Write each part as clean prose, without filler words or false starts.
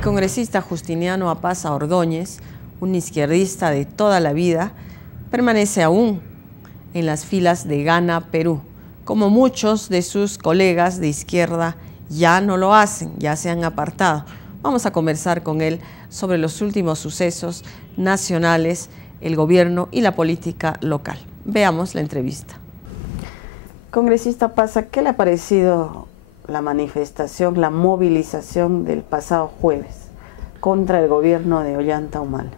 El congresista Justiniano Apaza Ordóñez, un izquierdista de toda la vida, permanece aún en las filas de Gana Perú, como muchos de sus colegas de izquierda ya no lo hacen, ya se han apartado. Vamos a conversar con él sobre los últimos sucesos nacionales, el gobierno y la política local. Veamos la entrevista. Congresista Apaza, ¿qué le ha parecido la manifestación, la movilización del pasado jueves contra el gobierno de Ollanta Humala?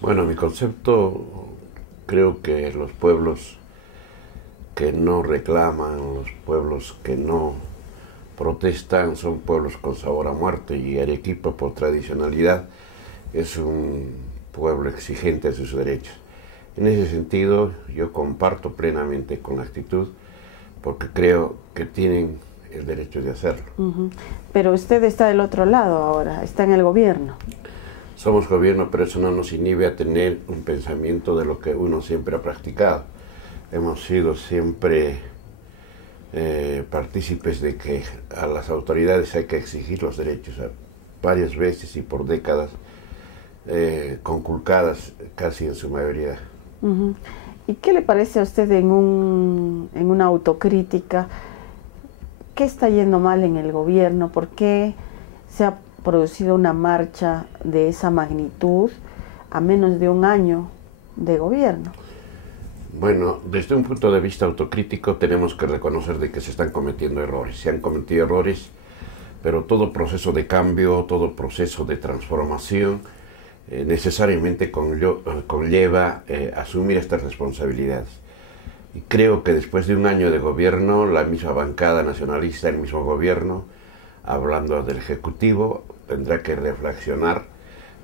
Bueno, mi concepto, creo que los pueblos que no reclaman, los pueblos que no protestan, son pueblos con sabor a muerte, y Arequipa, por tradicionalidad, es un pueblo exigente de sus derechos. En ese sentido, yo comparto plenamente con la actitud, porque creo que tienen el derecho de hacerlo. Pero usted está del otro lado ahora, está en el gobierno. Somos gobierno, pero eso no nos inhibe a tener un pensamiento de lo que uno siempre ha practicado. Hemos sido siempre partícipes de que a las autoridades hay que exigir los derechos, varias veces y por décadas, conculcadas casi en su mayoría. ¿Y qué le parece a usted en una autocrítica? ¿Qué está yendo mal en el gobierno? ¿Por qué se ha producido una marcha de esa magnitud a menos de un año de gobierno? Bueno, desde un punto de vista autocrítico tenemos que reconocer de que se están cometiendo errores. Se han cometido errores, pero todo proceso de cambio, todo proceso de transformación necesariamente conlleva asumir estas responsabilidades. Y creo que después de un año de gobierno, la misma bancada nacionalista, el mismo gobierno, hablando del Ejecutivo, tendrá que reflexionar.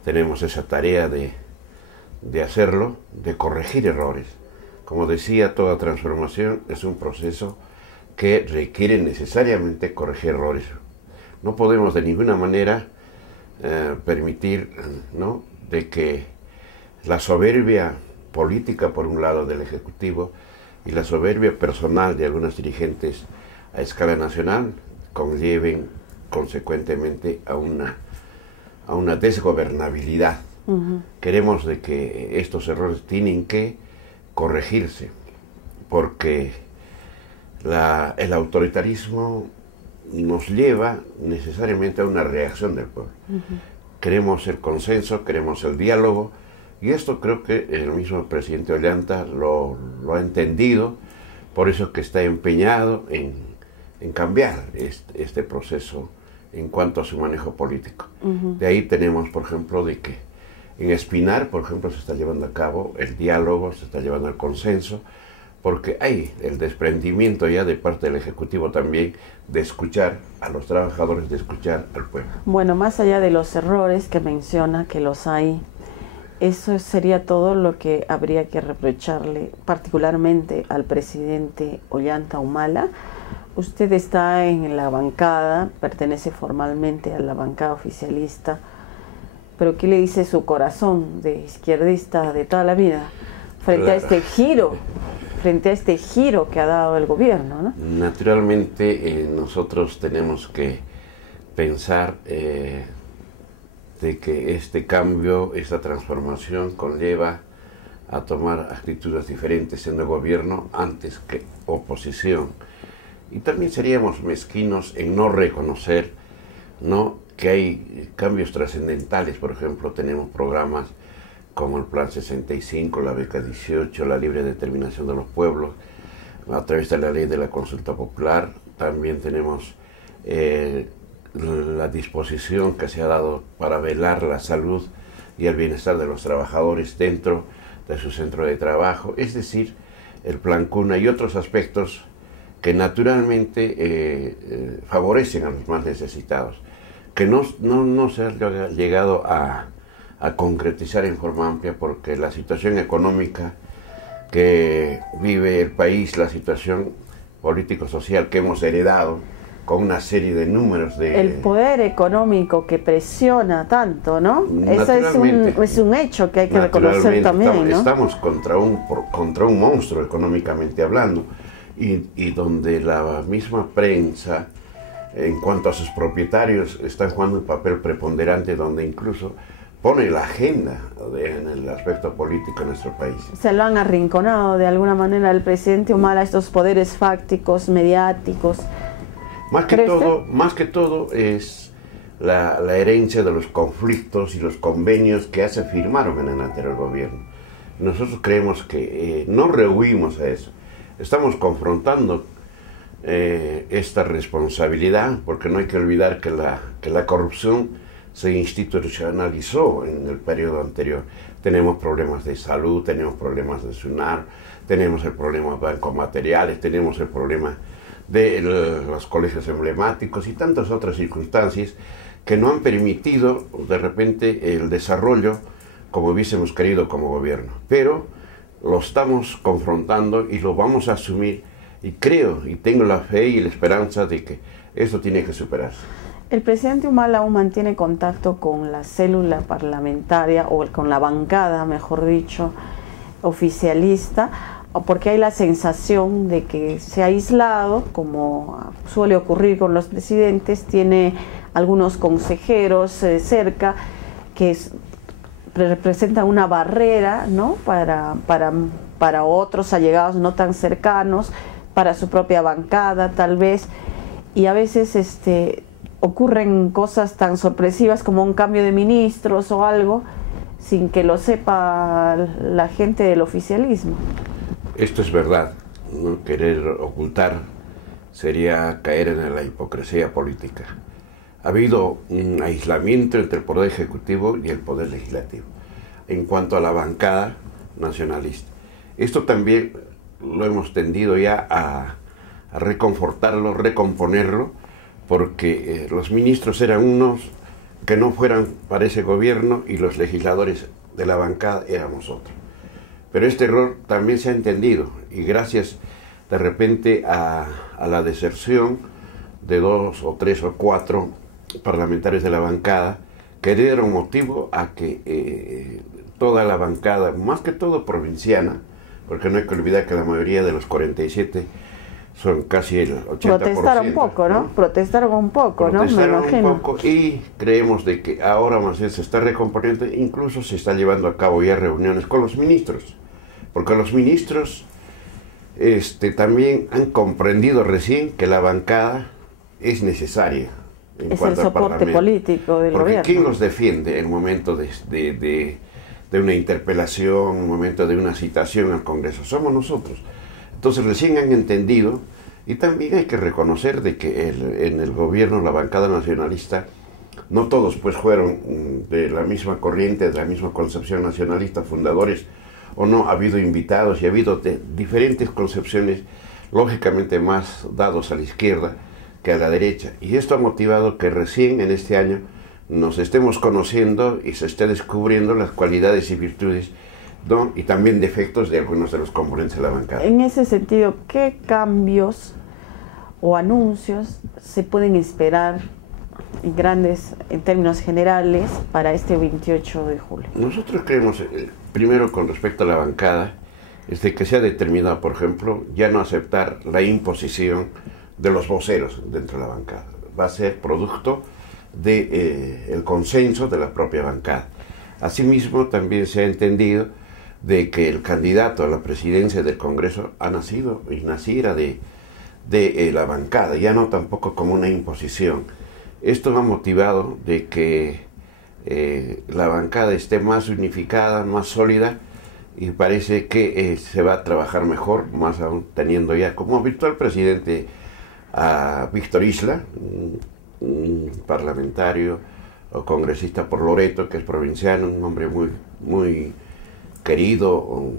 Tenemos esa tarea de hacerlo, de corregir errores. Como decía, toda transformación es un proceso que requiere necesariamente corregir errores. No podemos de ninguna manera permitir, ¿no?, de que la soberbia política, por un lado, del Ejecutivo, y la soberbia personal de algunos dirigentes a escala nacional conlleven consecuentemente a una desgobernabilidad. Queremos de que estos errores tienen que corregirse, porque el autoritarismo nos lleva necesariamente a una reacción del pueblo. Queremos el consenso, queremos el diálogo, y esto creo que el mismo presidente Ollanta lo ha entendido, por eso que está empeñado en cambiar este proceso en cuanto a su manejo político. De ahí tenemos, por ejemplo, de que en Espinar, por ejemplo, se está llevando a cabo el diálogo, se está llevando el consenso, porque hay el desprendimiento ya de parte del Ejecutivo también de escuchar a los trabajadores, de escuchar al pueblo. Bueno, más allá de los errores que menciona, que los hay, eso sería todo lo que habría que reprocharle particularmente al presidente Ollanta Humala. Usted está en la bancada, pertenece formalmente a la bancada oficialista, pero ¿qué le dice su corazón de izquierdista de toda la vida frente a este giro que ha dado el gobierno, ¿no? Naturalmente nosotros tenemos que pensar de que este cambio, esta transformación conlleva a tomar actitudes diferentes siendo gobierno antes que oposición. Y también seríamos mezquinos en no reconocer, ¿no?, que hay cambios trascendentales. Por ejemplo, tenemos programas como el Plan 65, la Beca 18, la libre determinación de los pueblos, a través de la ley de la consulta popular. También tenemos la disposición que se ha dado para velar la salud y el bienestar de los trabajadores dentro de su centro de trabajo, es decir, el Plan Cuna y otros aspectos que naturalmente favorecen a los más necesitados, que no se ha llegado a concretizar en forma amplia, porque la situación económica que vive el país, la situación político-social que hemos heredado, con una serie de números de... El poder económico que presiona tanto, ¿no? Eso es un hecho que hay que reconocer también, ¿no? Estamos contra un monstruo económicamente hablando, y donde la misma prensa en cuanto a sus propietarios, están jugando un papel preponderante donde incluso pone la agenda en el aspecto político en nuestro país. Se lo han arrinconado de alguna manera el presidente Humala a estos poderes fácticos, mediáticos. Más que todo es la herencia de los conflictos y los convenios que ya se firmaron en el anterior gobierno. Nosotros creemos que no rehuimos a eso. Estamos confrontando esta responsabilidad, porque no hay que olvidar que la corrupción se institucionalizó en el periodo anterior. Tenemos problemas de salud, tenemos problemas de SUNAR, tenemos el problema de bancos materiales, tenemos el problema de los colegios emblemáticos y tantas otras circunstancias que no han permitido de repente el desarrollo como hubiésemos querido como gobierno. Pero lo estamos confrontando y lo vamos a asumir, y creo y tengo la fe y la esperanza de que esto tiene que superarse. El presidente Humala aún mantiene contacto con la célula parlamentaria, o con la bancada, mejor dicho, oficialista, porque hay la sensación de que se ha aislado, como suele ocurrir con los presidentes, tiene algunos consejeros cerca que representan una barrera, ¿no?, para otros allegados no tan cercanos, para su propia bancada tal vez, y a veces ocurren cosas tan sorpresivas como un cambio de ministros o algo sin que lo sepa la gente del oficialismo. Esto es verdad, ¿no? Querer ocultar sería caer en la hipocresía política. Ha habido un aislamiento entre el Poder Ejecutivo y el Poder Legislativo en cuanto a la bancada nacionalista. Esto también lo hemos tendido ya a reconfortarlo, recomponerlo, porque los ministros eran unos que no fueran para ese gobierno y los legisladores de la bancada éramos otros. Pero este error también se ha entendido, y gracias de repente a la deserción de 2 o 3 o 4 parlamentarios de la bancada, que dieron motivo a que toda la bancada, más que todo provinciana, porque no hay que olvidar que la mayoría de los 47 son casi el 80%. Protestaron un poco, ¿no? Protestaron un poco, ¿no? Me imagino. Un poco, y creemos de que ahora más bien se está recomponiendo, incluso se está llevando a cabo ya reuniones con los ministros, porque los ministros también han comprendido recién que la bancada es necesaria en es cuanto el al soporte Parlamento, político del porque gobierno. ¿quién los defiende en el momento de una interpelación, en el momento de una citación al Congreso? Somos nosotros. Entonces recién han entendido, y también hay que reconocer de que en el gobierno, la bancada nacionalista, no todos pues fueron de la misma corriente, de la misma concepción nacionalista, fundadores o no, ha habido invitados y ha habido diferentes concepciones, lógicamente más dados a la izquierda que a la derecha, y esto ha motivado que recién en este año nos estemos conociendo y se esté descubriendo las cualidades y virtudes, ¿no?, y también defectos de algunos de los componentes de la bancada. En ese sentido, ¿qué cambios o anuncios se pueden esperar en términos generales para este 28 de julio? Nosotros creemos, primero con respecto a la bancada, que se ha determinado, por ejemplo, ya no aceptar la imposición de los voceros dentro de la bancada. Va a ser producto del consenso de la propia bancada. Asimismo, también se ha entendido de que el candidato a la presidencia del Congreso ha nacido y naciera de la bancada, ya no tampoco como una imposición. Esto ha motivado de que la bancada esté más unificada, más sólida, y parece que se va a trabajar mejor, más aún teniendo ya como virtual presidente a Víctor Isla, un parlamentario o congresista por Loreto, que es provinciano, un hombre muy querido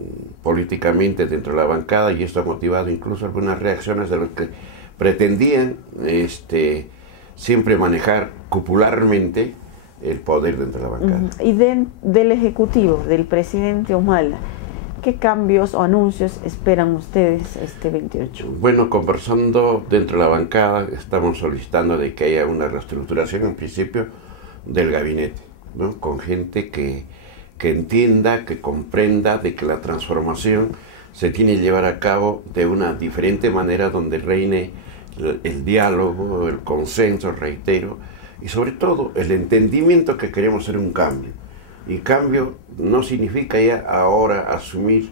políticamente dentro de la bancada, y esto ha motivado incluso algunas reacciones de los que pretendían siempre manejar cupularmente el poder dentro de la bancada. Y del Ejecutivo, del presidente Humala, ¿qué cambios o anuncios esperan ustedes este 28? Bueno, conversando dentro de la bancada, estamos solicitando de que haya una reestructuración en principio del gabinete, ¿no?, con gente que entienda, que comprenda de que la transformación se tiene que llevar a cabo de una diferente manera, donde reine el diálogo, el consenso, reitero, y sobre todo el entendimiento que queremos hacer un cambio. Y cambio no significa ya ahora asumir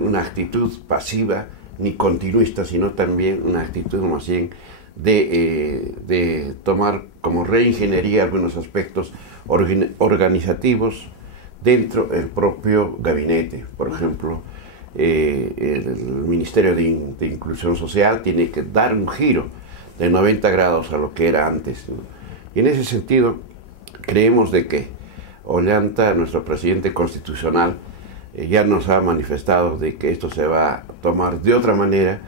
una actitud pasiva ni continuista, sino también una actitud más bien de tomar como reingeniería algunos aspectos organizativos dentro del propio gabinete. Por ejemplo, el Ministerio de Inclusión Social tiene que dar un giro de 90 grados a lo que era antes, ¿no? Y en ese sentido creemos de que Ollanta, nuestro presidente constitucional, ya nos ha manifestado de que esto se va a tomar de otra manera,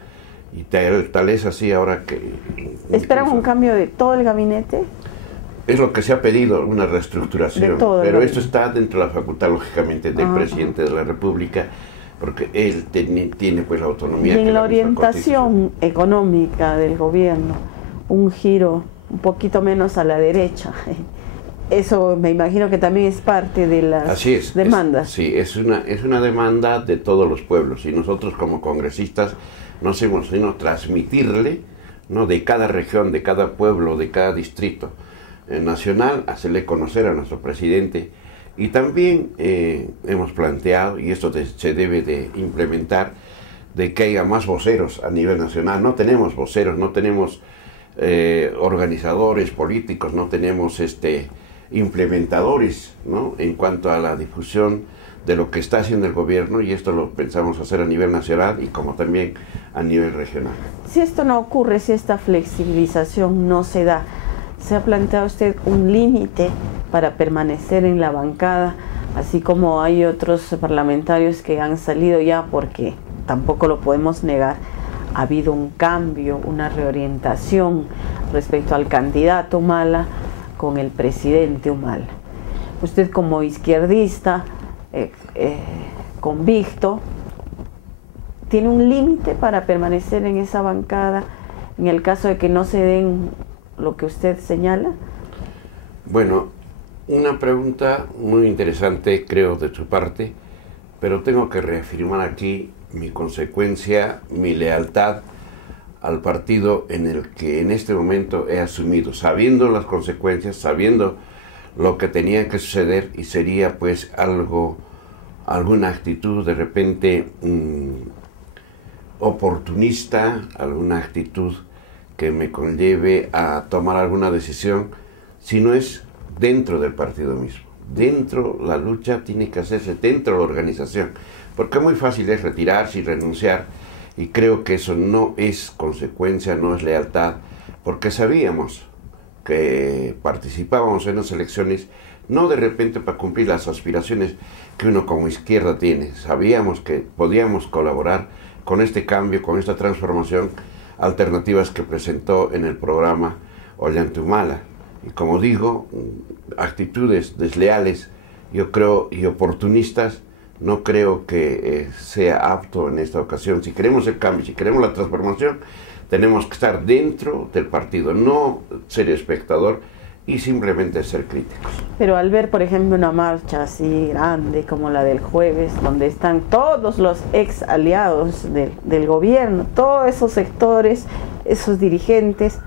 y tal es así ahora que... ¿Esperan un cambio de todo el gabinete? Es lo que se ha pedido, una reestructuración, pero esto está dentro de la facultad, lógicamente, del presidente de la República, porque él tiene pues la autonomía. Y en la orientación económica del gobierno, un giro un poquito menos a la derecha. Eso me imagino que también es parte de las demandas. Sí, es una demanda de todos los pueblos, y nosotros como congresistas no hacemos sino transmitirle, ¿no?, de cada región, de cada pueblo, de cada distrito nacional, hacerle conocer a nuestro presidente. Y también hemos planteado, y esto se debe de implementar, de que haya más voceros a nivel nacional. No tenemos voceros, no tenemos organizadores políticos, no tenemos implementadores, ¿no?, en cuanto a la difusión de lo que está haciendo el gobierno, y esto lo pensamos hacer a nivel nacional y como también a nivel regional. Si esto no ocurre, si esta flexibilización no se da, ¿se ha planteado usted un límite para permanecer en la bancada, así como hay otros parlamentarios que han salido ya, porque tampoco lo podemos negar, ha habido un cambio, una reorientación respecto al candidato Humala con el presidente Humala? Usted como izquierdista convicto, ¿tiene un límite para permanecer en esa bancada en el caso de que no se den lo que usted señala? Bueno, una pregunta muy interesante, creo, de su parte, pero tengo que reafirmar aquí mi consecuencia, mi lealtad al partido en el que en este momento he asumido, sabiendo las consecuencias, sabiendo lo que tenía que suceder, y sería pues alguna actitud de repente oportunista, alguna actitud que me conlleve a tomar alguna decisión, si no es dentro del partido mismo. Dentro, la lucha tiene que hacerse dentro de la organización, porque muy fácil es retirarse y renunciar, y creo que eso no es consecuencia, no es lealtad, porque sabíamos que participábamos en las elecciones no de repente para cumplir las aspiraciones que uno como izquierda tiene. Sabíamos que podíamos colaborar con este cambio, con esta transformación, alternativas que presentó en el programa Ollanta Humala. Y como digo, actitudes desleales, yo creo, y oportunistas, no creo que sea apto en esta ocasión. Si queremos el cambio, si queremos la transformación, tenemos que estar dentro del partido, no ser espectador y simplemente ser críticos. Pero al ver, por ejemplo, una marcha así grande como la del jueves, donde están todos los ex aliados del gobierno, todos esos sectores, esos dirigentes,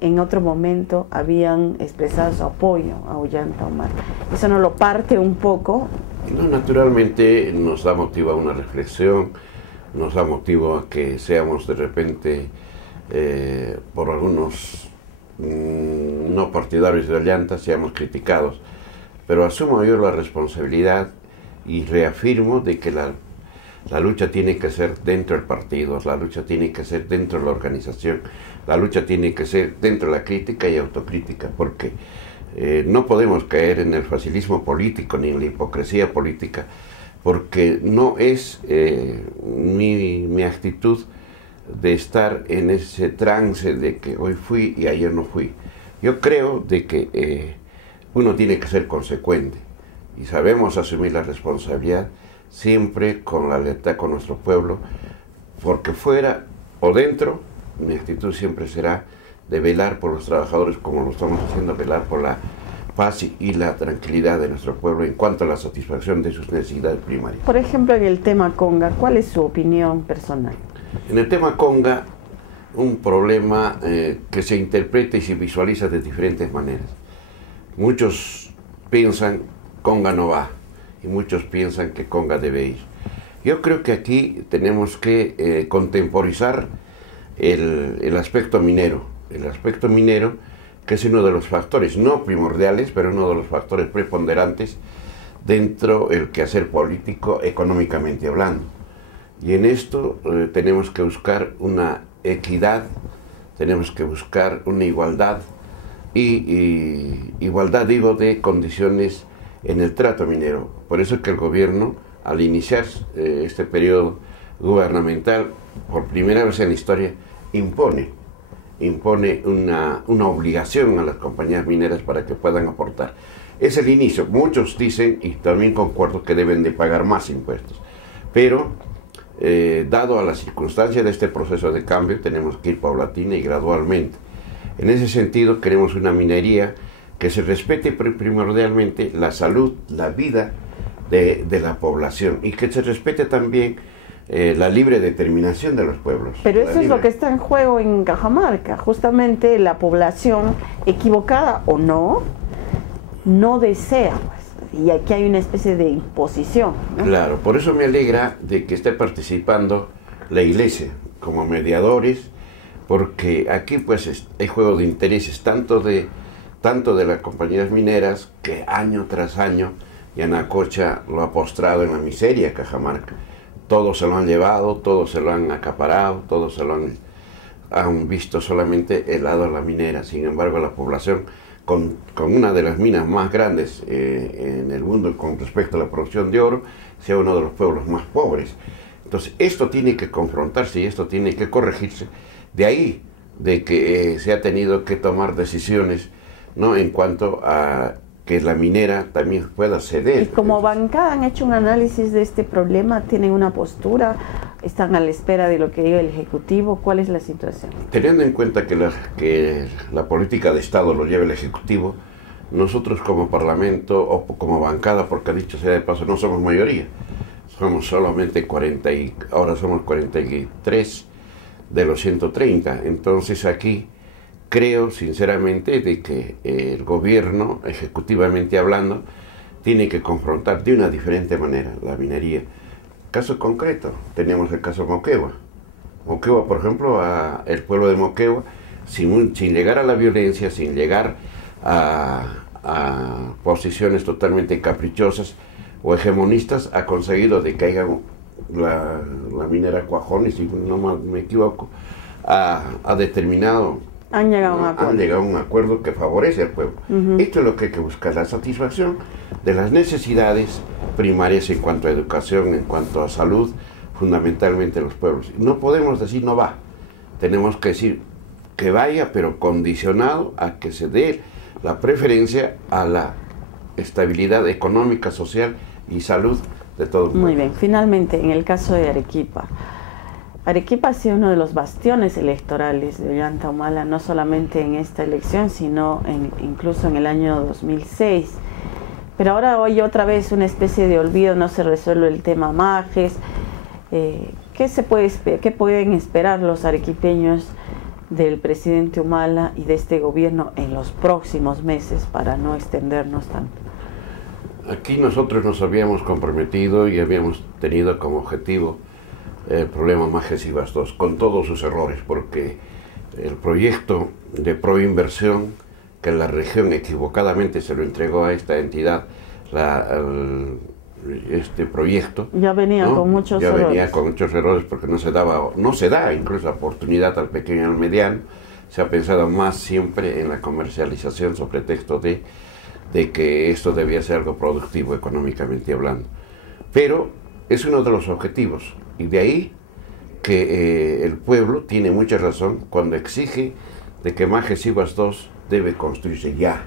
en otro momento habían expresado su apoyo a Ollanta Humala. ¿Eso no lo parte un poco? No, naturalmente nos da motivo a una reflexión, nos da motivo a que seamos de repente, por algunos no partidarios de Ollanta, seamos criticados, pero asumo yo la responsabilidad y reafirmo de que la lucha tiene que ser dentro del partido, la lucha tiene que ser dentro de la organización, la lucha tiene que ser dentro de la crítica y autocrítica, porque no podemos caer en el facilismo político ni en la hipocresía política, porque no es mi actitud de estar en ese trance de que hoy fui y ayer no fui. Yo creo de que uno tiene que ser consecuente y sabemos asumir la responsabilidad siempre con la lealtad con nuestro pueblo, porque fuera o dentro, mi actitud siempre será de velar por los trabajadores, como lo estamos haciendo, velar por la paz y la tranquilidad de nuestro pueblo en cuanto a la satisfacción de sus necesidades primarias. Por ejemplo, en el tema Conga, ¿cuál es su opinión personal? En el tema Conga, un problema que se interpreta y se visualiza de diferentes maneras. Muchos piensan Conga no va y muchos piensan que Conga debe ir. Yo creo que aquí tenemos que contemporizar el aspecto minero. El aspecto minero, que es uno de los factores, no primordiales, pero uno de los factores preponderantes dentro del quehacer político económicamente hablando. Y en esto tenemos que buscar una equidad, tenemos que buscar una igualdad, y igualdad digo de condiciones en el trato minero. Por eso es que el gobierno, al iniciar este periodo gubernamental, por primera vez en la historia, impone una obligación a las compañías mineras para que puedan aportar. Es el inicio. Muchos dicen, y también concuerdo, que deben de pagar más impuestos. Pero, dado a las circunstancias de este proceso de cambio, tenemos que ir paulatina y gradualmente. En ese sentido, queremos una minería que se respete primordialmente la salud, la vida de la población, y que se respete también la libre determinación de los pueblos. Pero eso es lo que está en juego en Cajamarca. Justamente la población, equivocada o no desea, pues, y aquí hay una especie de imposición, ¿no? Claro, por eso me alegra de que esté participando la Iglesia como mediadores, porque aquí pues hay juego de intereses tanto de las compañías mineras, que año tras año Yanacocha lo ha postrado en la miseria, Cajamarca. Todos se lo han llevado, todos se lo han acaparado, todos se lo han visto solamente el lado de la minera. Sin embargo, la población, con una de las minas más grandes en el mundo con respecto a la producción de oro, sea uno de los pueblos más pobres. Entonces, esto tiene que confrontarse y esto tiene que corregirse. De ahí de que se ha tenido que tomar decisiones, ¿no?, en cuanto a que la minera también pueda ceder. Y como bancada han hecho un análisis de este problema, tienen una postura, están a la espera de lo que diga el Ejecutivo. ¿Cuál es la situación? Teniendo en cuenta que la política de Estado lo lleva el Ejecutivo, nosotros como Parlamento o como bancada, porque dicho sea de paso, no somos mayoría, somos solamente 40 y ahora somos 43 de los 130. Entonces aquí creo sinceramente de que el gobierno, ejecutivamente hablando, tiene que confrontar de una diferente manera la minería. Caso concreto, tenemos el caso Moquegua. Moquegua, por ejemplo, el pueblo de Moquegua, sin llegar a la violencia, sin llegar a posiciones totalmente caprichosas o hegemonistas, ha conseguido de que haya la minera Cuajones, si no me equivoco, ha determinado. Han llegado a un acuerdo que favorece al pueblo. Esto es lo que hay que buscar, la satisfacción de las necesidades primarias en cuanto a educación, en cuanto a salud, fundamentalmente los pueblos. No podemos decir no va, tenemos que decir que vaya, pero condicionado a que se dé la preferencia a la estabilidad económica, social y salud de todo el pueblo. Muy bien, finalmente, en el caso de Arequipa. Arequipa ha sido uno de los bastiones electorales de Ollanta Humala, no solamente en esta elección, sino incluso en el año 2006. Pero ahora hay otra vez una especie de olvido, no se resuelve el tema Majes. ¿Qué pueden esperar los arequipeños del presidente Humala y de este gobierno en los próximos meses para no extendernos tanto? Aquí nosotros nos habíamos comprometido y habíamos tenido como objetivo el problema Majes y Bastos, con todos sus errores, porque el proyecto de Proinversión, que la región equivocadamente se lo entregó a esta entidad, este proyecto ya venía, ¿no?, con muchos errores. Venía con muchos errores porque no se da incluso la oportunidad al pequeño y al mediano. Se ha pensado más siempre en la comercialización sobre pretexto de que esto debía ser algo productivo económicamente hablando. Pero es uno de los objetivos, y de ahí que el pueblo tiene mucha razón cuando exige de que Majes y Bastos debe construirse ya.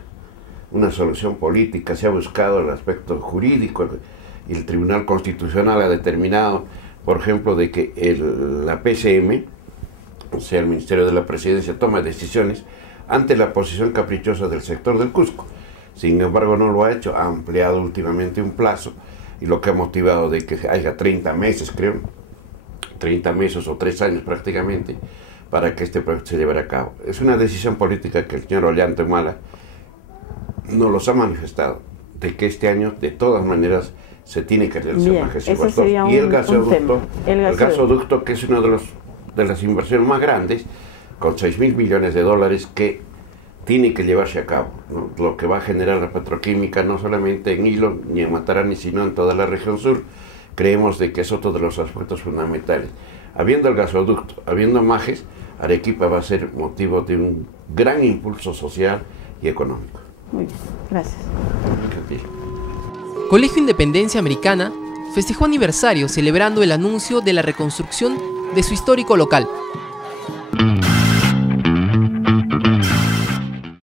Una solución política, se ha buscado el aspecto jurídico y el Tribunal Constitucional ha determinado, por ejemplo, de que la PCM, o sea, el Ministerio de la Presidencia, toma decisiones ante la posición caprichosa del sector del Cusco. Sin embargo, no lo ha hecho, ha ampliado últimamente un plazo, y lo que ha motivado de que haya 30 meses, creo, 30 meses o 3 años prácticamente para que este proyecto se llevara a cabo. Es una decisión política que el señor Ollanta Humala nos los ha manifestado, de que este año de todas maneras se tiene que realizar Majes Iguas 2. Y el gasoducto, que es una de las inversiones más grandes, con 6.000 millones de dólares, que tiene que llevarse a cabo, ¿no? Lo que va a generar la petroquímica no solamente en Hilo ni en Matarani, sino en toda la región sur. Creemos de que es otro de los aspectos fundamentales. Habiendo el gasoducto, habiendo Majes, Arequipa va a ser motivo de un gran impulso social y económico. Muy bien, gracias. Colegio Independencia Americana festejó aniversario celebrando el anuncio de la reconstrucción de su histórico local.